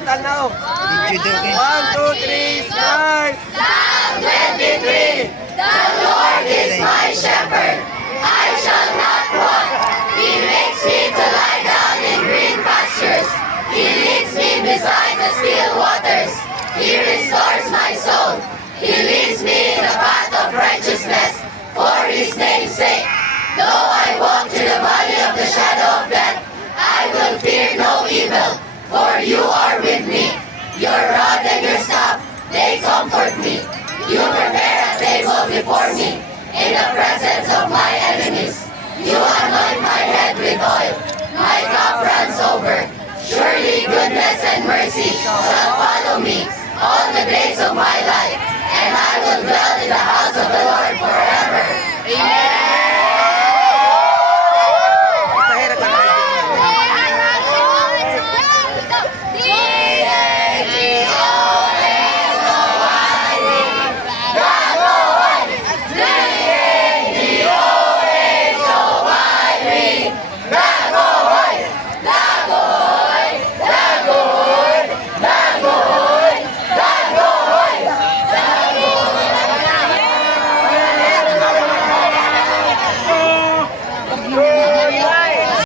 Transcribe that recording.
tanaw. 1, 2, 3, start! Psalm 23. The Lord is my shepherd. I shall not want. He makes me to lie down in green pastures. He leads me beside the still waters. He restores my soul. He leads me in the path of righteousness for His name's sake. Though I walk through the valley of the shadow of death, I will fear no evil, for you are with me. Your rod and your staff, they comfort me. You prepare a table before me in the presence of my enemies. You anoint my